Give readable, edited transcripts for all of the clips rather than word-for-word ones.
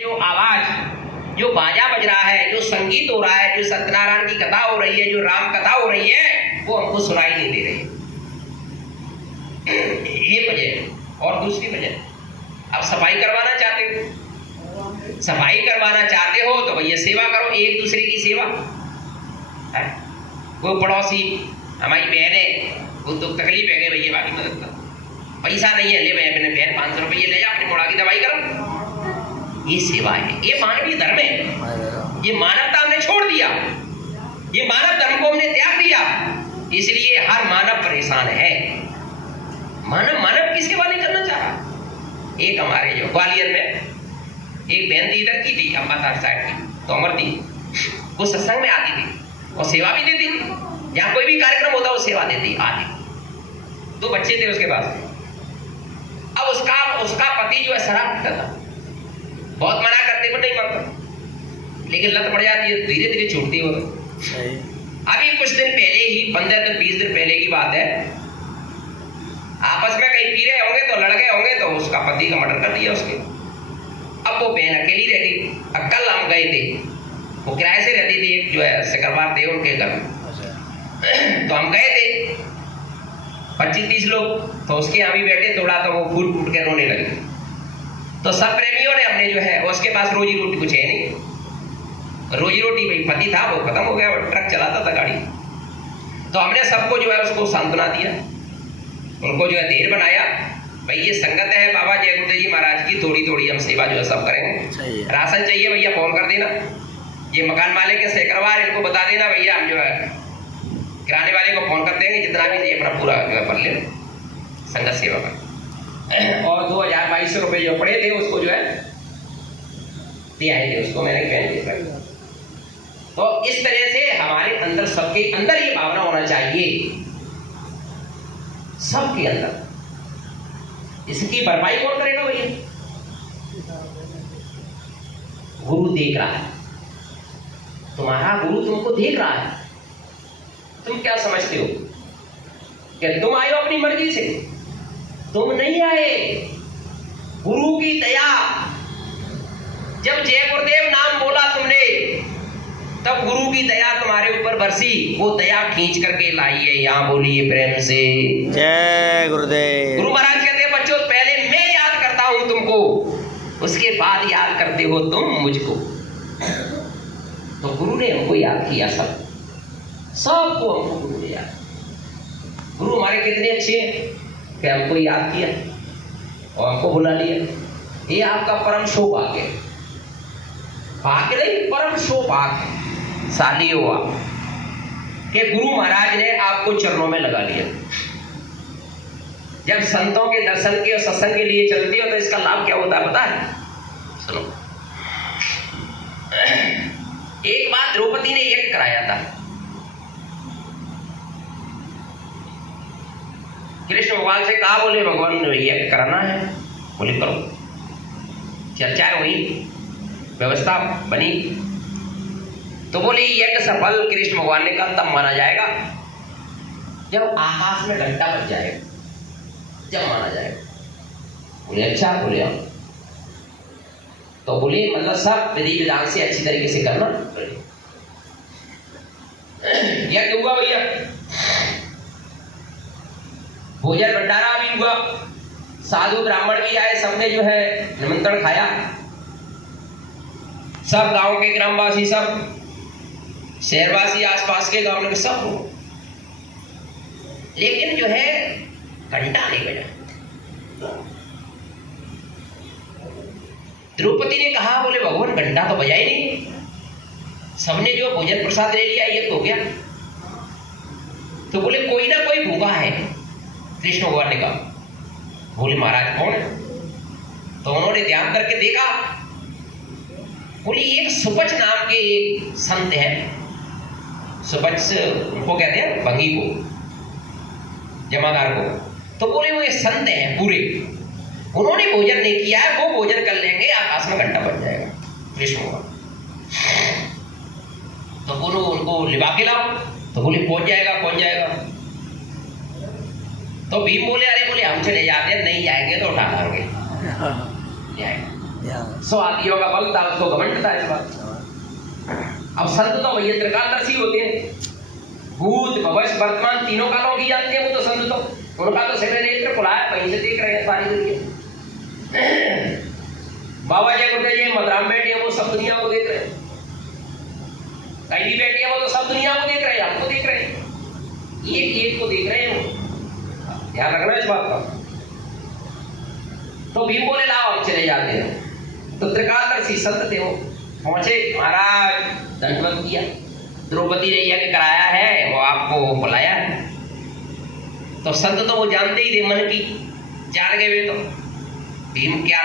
जो आवाज, जो बाजा बज रहा है, जो संगीत हो रहा है, जो सत्यनारायण की कथा हो रही है, जो राम कथा हो रही है, वो हमको सुनाई नहीं दे रही। ये वजह। और दूसरी वजह, अब सफाई करवाना चाहते हो, सफाई करवाना चाहते हो तो भैया सेवा करो, एक दूसरे की सेवा है। वो पड़ोसी हमारी बहन है, वो तो तकलीफ है गई, भैया बाकी मदद करो, पैसा नहीं है, ले भैया अपने बहन 500 रुपये ले जा, अपनी मोड़ा की दवाई करो। ये सेवा है, ये मानवीय धर्म है, ये मानवता हमने छोड़ दिया, ये मानव धर्म को हमने त्याग दिया, इसलिए हर मानव परेशान है। मानव की सेवा नहीं करना चाह रहा। एक हमारे जो ग्वालियर में एक बहन थी, इधर की थी, अम्बातार साइड की, तो अमर थी, वो सत्संग में आती थी और सेवा भी देती थी, जहाँ कोई भी कार्यक्रम होता वो सेवा देती आती। 2 बच्चे थे उसके पास। अब उसका पति जो है शराब पीता था, बहुत मना करते पर नहीं मानता, लेकिन लत पड़ जाती है, धीरे धीरे छूटती है। अभी कुछ दिन पहले ही, 15 दिन 20 दिन पहले की बात है, आपस में कहीं पी रहे होंगे तो लड़ गए होंगे, तो उसका पति का मर्डर कर दिया उसके। अब वो बहन अकेली रह गई। अब कल हम गए थे, वो किराए से रहती थी, जो है सिकरवार थे उनके घर, तो हम गए थे 25-30 लोग, तो उसके यहाँ भी बैठे, थोड़ा तो वो फूट फूट के रोने लगे। तो सब प्रेमियों ने हमने जो है, उसके पास रोजी रोटी कुछ है नहीं, रोजी रोटी भाई पति था वो खत्म हो गया, वो ट्रक चलाता था गाड़ी। तो हमने सबको जो है उसको सांत्वना दिया, उनको जो है धीर बनाया, भाई ये संगत है बाबा जय गुरुदेव जी महाराज की, थोड़ी थोड़ी हम सेवा जो है सब करेंगे। राशन चाहिए भैया फोन कर देना, ये मकान मालिक के सेकरवार इनको बता देना, भैया हम जो है किराने वाले को फोन कर देंगे, जितना भी चाहिए अपना पूरा जो है कर ले संगत सेवा का। और 2000-2200 रुपये जो पड़े थे उसको जो है दे आए थे, उसको मैंने पहन दिया। तो इस तरह से हमारे अंदर, सबके अंदर ये भावना होना चाहिए, सबके अंदर। इसकी भरपाई कौन करेगा भैया? गुरु देख रहा है, तुम्हारा गुरु तुमको देख रहा है। तुम क्या समझते हो कि तुम आए हो अपनी मर्जी से? तुम नहीं आए, गुरु की दया। जब जय गुरुदेव नाम बोला तुमने, तब गुरु की दया तुम्हारे ऊपर बरसी, वो दया खींच करके लाई है। यहाँ बोलिए प्रेम से जय गुरुदेव। गुरु महाराज कहते हैं, बच्चों पहले मैं याद करता हूं तुमको, उसके बाद याद करते हो तुम मुझको। तो गुरु ने हमको याद किया, सबको हमको गुरु ने याद। गुरु हमारे कितने अच्छे हैं कि हमको याद किया और हमको बुला लिया। ये आपका परम सौभाग्य है, भाग्य नहीं, परम सौभाग्य है सालियो आप, कि गुरु महाराज ने आपको चरणों में लगा लिया। जब संतों के दर्शन के और सत्संग के लिए चलते हो तो इसका लाभ क्या होता है पता है? सुनो, एक बार द्रौपदी ने यज्ञ कराया था, कृष्ण भगवान से कहा, बोले भगवान ने यज्ञ कराना है, बोले करो। चर्चाएं हुई, व्यवस्था बनी, तो बोले यज्ञ सफल कृष्ण भगवान ने कहा तब माना जाएगा जब आकाश में घंटा बज जाएगा, जब माना जाएगा। बोले अच्छा, बोले हम। तो बोले मतलब सब विधि विधान से अच्छी तरीके से करना। यज्ञ हुआ भैया, भोजन भंडारा भी हुआ, साधु ब्राह्मण भी आए, सबने जो है निमंत्रण खाया, सब गांव के ग्रामवासी, सब शहरवासी, आसपास के गांव में सब हो, लेकिन जो है घंटा नहीं बजा। द्रौपदी ने कहा, बोले भगवान घंटा तो बजा ही नहीं, सबने जो भोजन प्रसाद ले लिया ये तो हो गया। तो बोले कोई ना कोई भूखा है। कृष्ण भगवान ने कहा, बोले महाराज कौन है? तो उन्होंने ध्यान करके देखा, बोले एक सुपच नाम के एक संत हैं, सुपच उनको कहते हैं भंगी को, जमादार को। तो बोले वो एक संत हैं पूरे, उन्होंने भोजन नहीं किया है, वो भोजन कर लेंगे, आकाश में घंटा बज जाएगा। कृष्ण भगवान तो बोलो उनको लिवा के लाओ, तो बोले पहुंच जाएगा। तो भीम बोले, अरे बोले हम चले जाते हैं, नहीं जाएंगे तो उठा लाओगे। हाँ। 100 हाथियों का बल था, उसको घमंड था इस बात। अब संत तो भैया त्रिकालदर्शी होते हैं, भूत भविष्य वर्तमान तीनों कालों की जानते हैं वो तो संत तो। उनका तो सिर नेत्र खुला है, वहीं से देख रहे हैं सारी दुनिया। बाबा जय गुरुदेव जी मदराम बैठे हैं, वो सब दुनिया को देख रहे हैं। कहीं भी बैठे हैं वो तो सब दुनिया को देख रहे हैं, आपको देख रहे हैं, एक एक को देख रहे हैं वो। ध्यान रखना इस बात का। तो भीम बोले लाओ हम चले जाते हैं। तो त्रिकालदर्शी संत थे वो, पहुंचे, महाराज दंडवत किया, द्रौपदी ने यज्ञ कराया है, वो आपको बुलाया है। तो संत तो वो जानते ही थे मन की, जान गए वे तो भीम क्या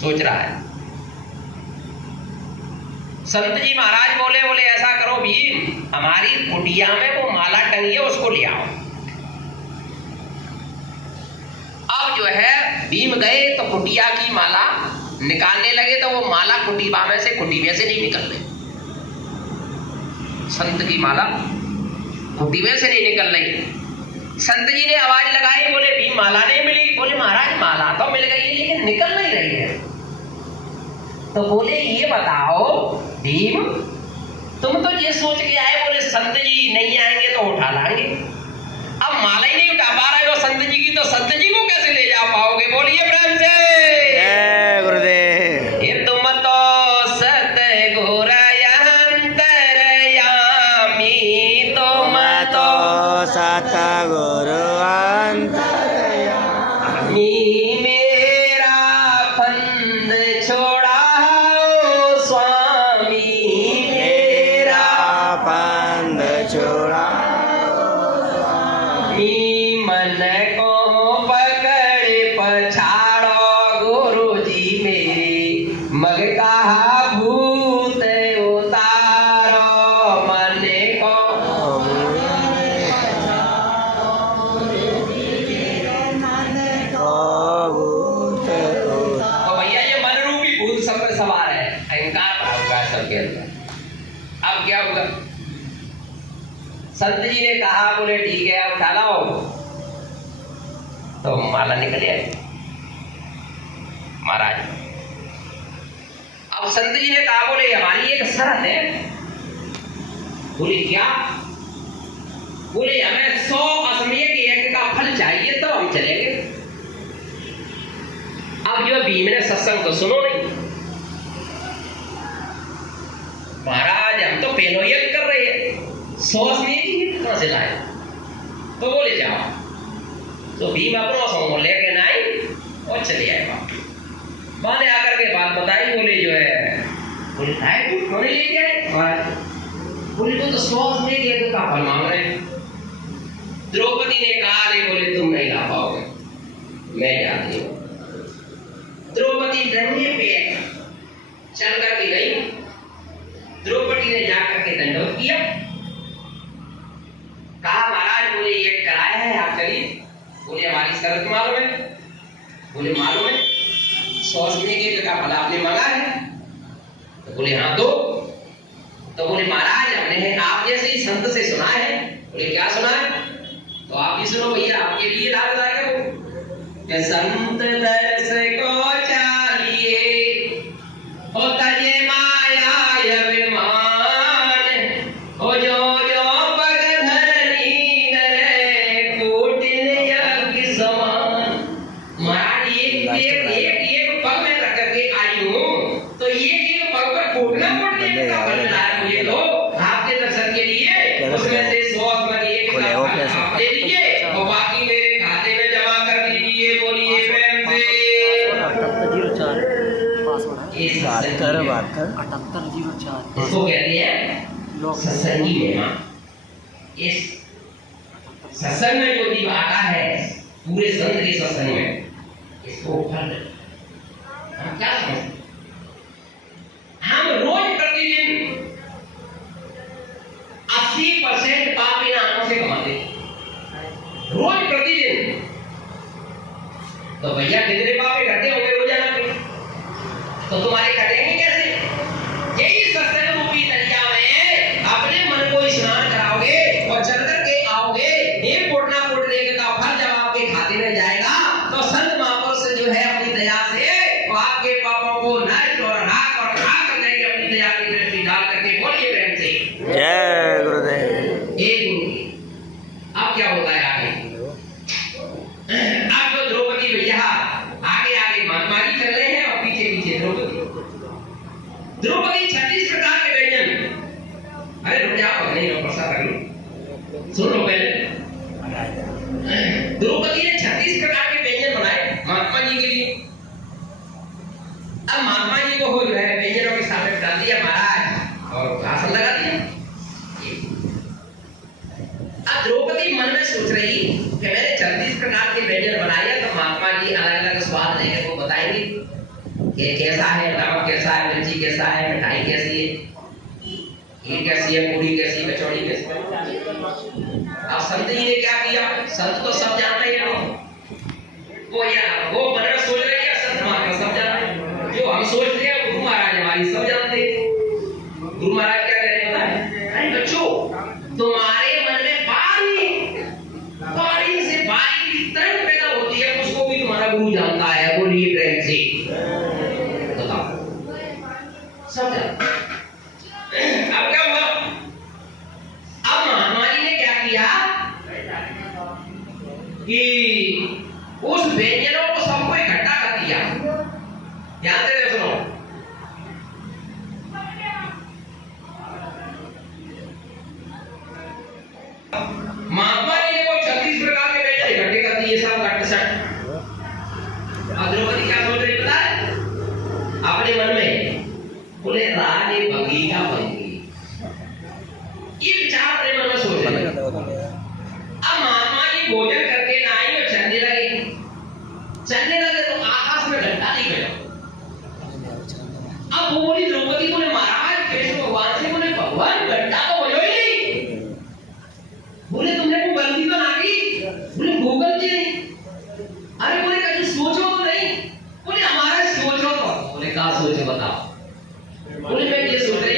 सोच रहा है। संत जी महाराज बोले ऐसा करो भीम, हमारी कुटिया में वो माला टंगी है, उसको ले आओ। अब जो है भीम गए तो कुटिया की माला निकालने लगे, तो वो माला कुटिया में से नहीं निकल रही। संत की माला कुटिया से नहीं निकल रही। संत जी ने आवाज लगाई, बोले भीम माला नहीं मिली। बोले महाराज माला तो मिल गई लेकिन निकल नहीं रही है। तो बोले ये बताओ भीम, तुम तो ये सोच के आए, बोले संत जी नहीं आएंगे तो उठा लाएंगे। अब माला ही नहीं उठा पा रहे हो संत जी की, तो संत जी को कैसे ले जा पाओगे? बोलिए प्रेम से जय गुरुदेव। ये तुम तो सतगुर अंतरयामी, तुम तो सतगुरु अंतरयामी, मेरा फंद छोड़ाओ स्वामी, मेरा पंद छोड़ा मन को पकड़ पछाड़ो गुरुजी मेरे, मग कहा भूत उतारो मन को। तो भैया ये मन रूपी भूत सब पर सवार है, अहंकार भरा हुआ है सबके अंदर। अब क्या होगा? संत जी ने कहा, बोले ठीक है उठा लाओ। तो माला निकल आई महाराज। अब संत जी ने कहा, बोले हमारी एक शर्त है। बोले क्या? बोले हमें 100 असमय के यज्ञ का फल चाहिए तो हम चलेंगे। अब जो भीम ने सत्संग तो सुनो नहीं, महाराज हम तो पहलो यज्ञ कर रहे हैं, 100 असमय की कहां से लाए? तो बोले जाओ। तो भीम अपना सौ लेके ना आई और चले आए बाप। माँ ने आकर के बात बताई, बोले जो है, बोले क्यों नहीं लेके आए? बोले तो 100 असमय के यज्ञ का फल मांग रहे हैं। द्रौपदी ने कहा, नहीं बोले तुम नहीं ला पाओगे, मैं जाती हूँ। द्रौपदी दंडे पे चल करके गई। द्रौपदी ने जाकर के दंडवत किया, कहा महाराज बोले ये कराया है आप चलिए। बोले हमारी शर्त मालूम है? बोले मालूम है। 100 असमय के का फल आपने मांगा है? तो बोले हाँ दो। तो बोले महाराज हमने आप जैसे ही संत से सुना है। बोले क्या सुना है? तो आप भी सुनो भैया, आपके लिए लाभदायक है वो। संत दर्श को चालिए ओ तजे माया अभिमान, ओ जो पग धरनी नरे कोटिन यज्ञ समान। महाराज एक पग में रख के आई हूँ, तो एक पग पर कोटना पड़ने का फल मिला मुझे लो आपके दर्शन के लिए। उसमें से 100 आप ले लीजिए और बाकी मेरे खाते में जमा कर दीजिए। बोलिए प्रेम से 7804 इसको कहते हैं सत्संगी महिमा। इस सत्संग में जो दीप आता है पूरे संत के सत्संग में, इसको फल हम क्या समझते? हम रोज प्रतिदिन 80% पाप इन आंखों से कमाते हैं, रोज प्रतिदिन। तो भैया कितने पाप इकट्ठे होंगे रोजाना पे? तो तुम्हारे कटेंगे कैसे? यही सत्संग रूपी तरिया में अपने मन को स्नान कराओगे और चल करके आओगे, एक कोटना कोट लेने का फल जब आपके खाते में जाएगा, तो संत महापुरुष जो है अपनी दया से आपके पापों को द्रौपदी 36 प्रकार के व्यंजन, अरे रुक जाओ, नहीं लो प्रसाद कर लो, सुन लो पहले। द्रौपदी ने 36 प्रकार के व्यंजन बनाए महात्मा जी के लिए। अब महात्मा जी को हो जो है व्यंजनों के सामने डाल दिया महाराज और आसन लगा दिया। अब द्रौपदी मन में सोच रही कि मैंने 36 प्रकार के व्यंजन बनाए, तो महात्मा जी अलग अलग स्वाद देंगे, वो बताएंगे कि कैसा है, नमक कैसा है, मिर्ची कैसा है, मिठाई कैसी है, खीर कैसी है, पूरी कैसी है, कचौड़ी कैसी है। अब संत जी ने क्या किया, संत तो सब जानते हैं वो बनना सोच रहे हैं, संत महात्मा सब जानते हैं, जो हम सोचते हैं गुरु महाराज हमारी सब जानते हैं। गुरु महाराज क्या कह रहे हैं पता है, अरे बच्चों तुम्हारे मन में बारी से बारी की तरंग पैदा होती है, उसको भी तुम्हारा गुरु जानता है, वो लीड रैंक से बताओ सब जानते। अब क्या हुआ, अब महात्मा जी ने क्या किया कि उस व्यंजनों को सबको इकट्ठा कर दिया। ध्यान से सुनो, महात्मा जी ने वो 36 प्रकार के व्यंजन इकट्ठे कर दिए सब कट। द्रौपदी क्या सोच रही पता है अपने मन में, बोले रानी बगीचा बनेगी, ये विचार अपने मन में सोच रहे। अब महात्मा जी भोजन करके नाई और चलने लगे तो आकाश में घंटा नहीं गया। अब वो बोली द्रौपदी, बोले महाराज कृष्ण भगवान से, बोले भगवान घंटा तो बजो ही नहीं। बोले तुमने वो गलती तो ना की, बोले वो गलती नहीं, अरे बोले कभी सोचो तो नहीं, बोले हमारा सोचो तो, बोले कहा सोचो बताओ, बोले मैं ये सोच रही